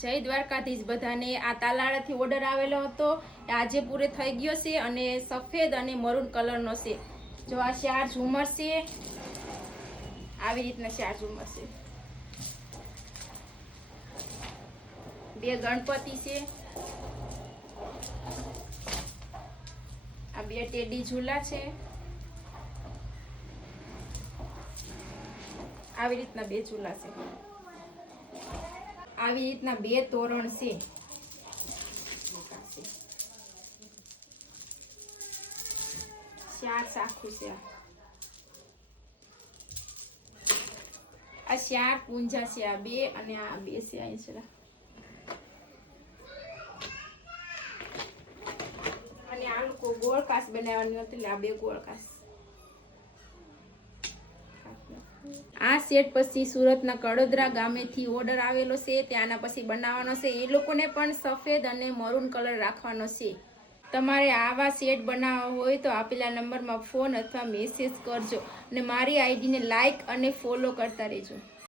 જય દ્વારકાધીશ બધાને। આ તાલાળાથી ઓર્ડર આવેલો હતો, આજે પૂરે થઈ ગયો છે અને સફેદ અને મરૂન કલરનો છે। જો આ 4 ઝુમર છે, આવી રીતના 4 ઝુમર છે। 2 ગણપતિ છે, આ 2 ટેડી ઝૂલા છે, આવી રીતના 2 ઝૂલા છે, આવી રીતના 2 તોરણ છે, 4 સાખું છે, આ 4 પૂંજા છે, આ 2 અને આ 2 છે અહીં છે। અને આ લોકો ગોળકાસ બનાવવાની હતી, આ 2 ગોળકાસ। આ સેટ પછી સુરતના કડોદરા ગામેથી ઓર્ડર આવેલો છે, ત્યાંના પછી બનાવવાનો છે। એ લોકોને પણ સફેદ અને મરૂન કલર રાખવાનો છે। તમારે આવા સેટ બનાવવા હોય તો આપેલા નંબરમાં ફોન અથવા મેસેજ કરજો અને મારી આઈડીને લાઈક અને ફોલો કરતા રહેજો।